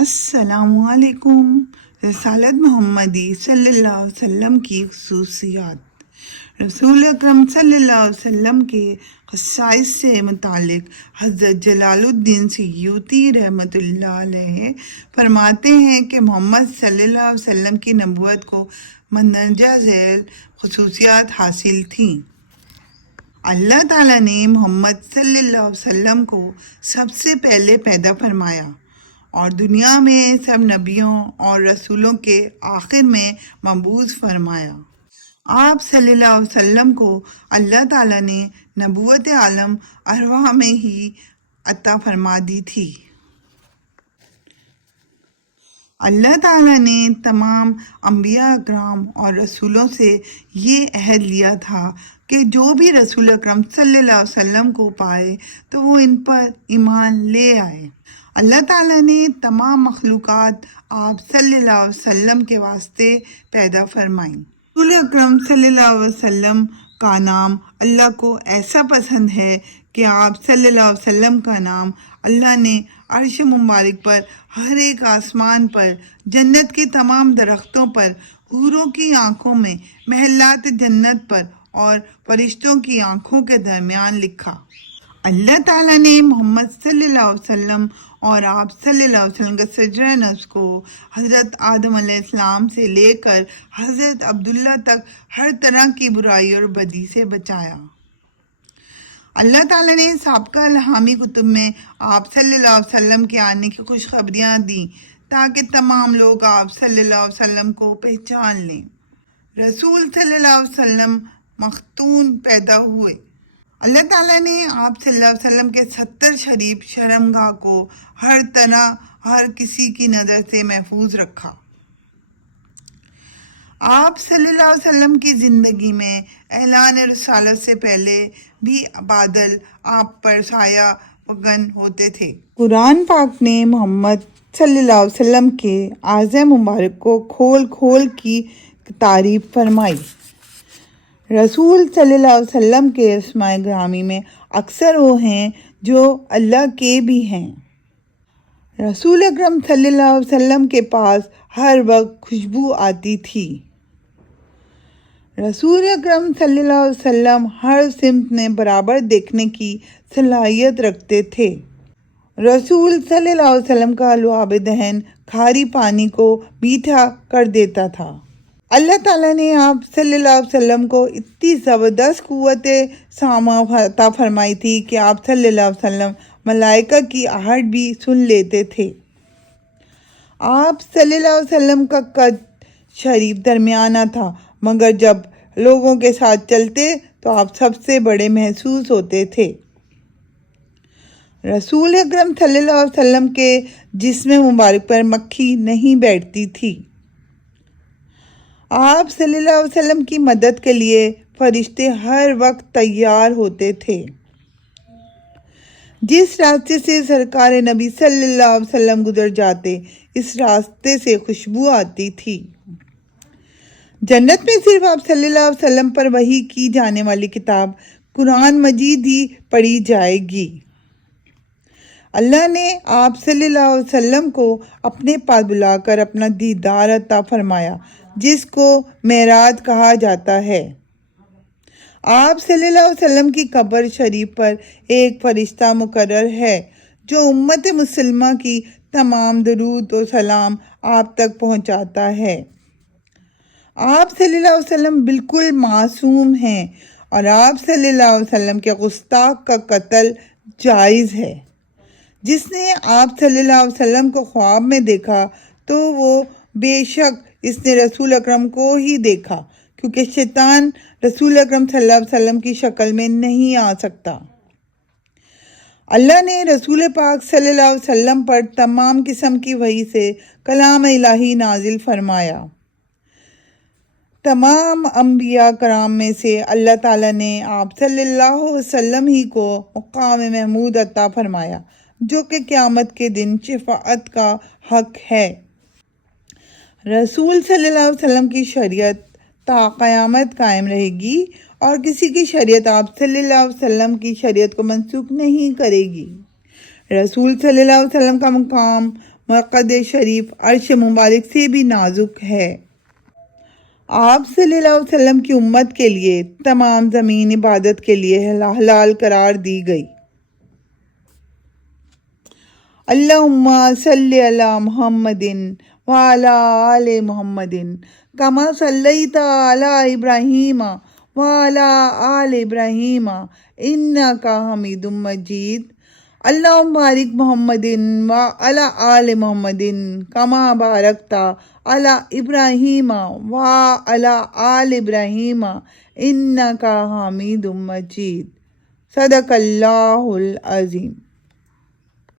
السلام علیکم۔ رسالت محمدی صلی اللہ علیہ وسلم کی خصوصیات۔ رسول اکرم صلی اللہ علیہ وسلم کے خصائص سے متعلق حضرت جلال الدین سیوطی رحمۃ اللہ علیہ فرماتے ہیں کہ محمد صلی اللہ علیہ وسلم کی نبوت کو مندرجہ ذیل خصوصیات حاصل تھیں۔ اللہ تعالیٰ نے محمد صلی اللہ علیہ وسلم کو سب سے پہلے پیدا فرمایا اور دنیا میں سب نبیوں اور رسولوں کے آخر میں مبعوث فرمایا۔ آپ صلی اللہ علیہ وسلم کو اللہ تعالیٰ نے نبوت عالم ارواح میں ہی عطا فرما دی تھی۔ اللہ تعالیٰ نے تمام انبیاء اکرام اور رسولوں سے یہ عہد لیا تھا کہ جو بھی رسول اکرم صلی اللہ علیہ وسلم کو پائے تو وہ ان پر ایمان لے آئے۔ اللہ تعالیٰ نے تمام مخلوقات آپ صلی اللہ علیہ وسلم کے واسطے پیدا فرمائیں۔ رسول اکرم صلی اللہ علیہ وسلم کا نام اللہ کو ایسا پسند ہے کہ آپ صلی اللہ علیہ وسلم کا نام اللہ نے عرش مبارک پر، ہر ایک آسمان پر، جنت کے تمام درختوں پر، حوروں کی آنکھوں میں، محلات جنت پر اور فرشتوں کی آنکھوں کے درمیان لکھا۔ اللہ تعالیٰ نے محمد صلی اللہ علیہ وسلم اور آپ صلی اللہ علیہ وسلم کے سجرہ نفس کو حضرت آدم علیہ السلام سے لے کر حضرت عبداللہ تک ہر طرح کی برائی اور بدی سے بچایا۔ اللہ تعالیٰ نے سابقہ الہامی کتب میں آپ صلی اللہ علیہ وسلم کے آنے کی خوشخبریاں دیں تاکہ تمام لوگ آپ صلی اللہ علیہ وسلم کو پہچان لیں۔ رسول صلی اللہ علیہ وسلم مختون پیدا ہوئے۔ اللہ تعالیٰ نے آپ صلی اللہ علیہ وسلم کے 70 شریف شرمگاہ کو ہر طرح ہر کسی کی نظر سے محفوظ رکھا۔ آپ صلی اللہ علیہ وسلم کی زندگی میں اعلان رسالت سے پہلے بھی بادل آپ پر سایہ فگن ہوتے تھے۔ قرآن پاک نے محمد صلی اللہ علیہ وسلم کے اعضاء مبارک کو کھول کھول کی تعریف فرمائی۔ رسول صلی اللہ علیہ وسلم کے اسماء گرامی میں اکثر وہ ہیں جو اللہ کے بھی ہیں۔ رسول اکرم صلی اللہ علیہ وسلم کے پاس ہر وقت خوشبو آتی تھی۔ رسول اکرم صلی اللہ علیہ وسلم ہر سمت میں برابر دیکھنے کی صلاحیت رکھتے تھے۔ رسول صلی اللہ علیہ وسلم کا لعاب دہن کھاری پانی کو میٹھا کر دیتا تھا۔ اللہ تعالیٰ نے آپ صلی اللہ علیہ وسلم کو اتنی زبردست قوت سامع عطا فرمائی تھی کہ آپ صلی اللہ علیہ وسلم ملائکہ کی آہٹ بھی سن لیتے تھے۔ آپ صلی اللہ علیہ وسلم کا قد شریف درمیانہ تھا، مگر جب لوگوں کے ساتھ چلتے تو آپ سب سے بڑے محسوس ہوتے تھے۔ رسول اکرم صلی اللہ علیہ وسلم کے جسم مبارک پر مکھی نہیں بیٹھتی تھی۔ آپ صلی اللہ علیہ وسلم کی مدد کے لیے فرشتے ہر وقت تیار ہوتے تھے۔ جس راستے سے سرکار نبی صلی اللہ علیہ وسلم گزر جاتے، اس راستے سے خوشبو آتی تھی۔ جنت میں صرف آپ صلی اللہ علیہ وسلم پر وحی کی جانے والی کتاب قرآن مجید ہی پڑھی جائے گی۔ اللہ نے آپ صلی اللہ علیہ وسلم کو اپنے پاس بلا کر اپنا دیدار عطا فرمایا، جس کو معراج کہا جاتا ہے۔ آپ صلی اللہ علیہ وسلم کی قبر شریف پر ایک فرشتہ مقرر ہے جو امت مسلمہ کی تمام درود و سلام آپ تک پہنچاتا ہے۔ آپ صلی اللہ علیہ وسلم بالکل معصوم ہیں اور آپ صلی اللہ علیہ وسلم کے گستاخ کا قتل جائز ہے۔ جس نے آپ صلی اللہ علیہ وسلم کو خواب میں دیکھا تو وہ بے شک اس نے رسول اکرم کو ہی دیکھا، کیونکہ شیطان رسول اکرم صلی اللہ علیہ وسلم کی شکل میں نہیں آ سکتا۔ اللہ نے رسول پاک صلی اللہ علیہ وسلم پر تمام قسم کی وحی سے کلام الہی نازل فرمایا۔ تمام انبیاء کرام میں سے اللہ تعالیٰ نے آپ صلی اللہ علیہ وسلم ہی کو مقام محمود عطا فرمایا، جو کہ قیامت کے دن شفاعت کا حق ہے۔ رسول صلی اللہ علیہ وسلم کی شریعت تا قیامت قائم رہے گی اور کسی کی شریعت آپ صلی اللہ علیہ وسلم کی شریعت کو منسوخ نہیں کرے گی۔ رسول صلی اللہ علیہ وسلم کا مقام مقدس شریف عرش مبارک سے بھی نازک ہے۔ آپ صلی اللہ علیہ وسلم کی امت کے لیے تمام زمین عبادت کے لیے حلال قرار دی گئی۔ اللہم صلی علی محمد وعلی آل محمد کما صلیت علی ابراہیم وعلی آل ابراہیم انک حمید مجید۔ اللہم بارک محمد وعلی آل محمد کما بارکت علی ابراہیم وعلی آل ابراہیم انک حمید مجید۔ صدق اللہ العظیم۔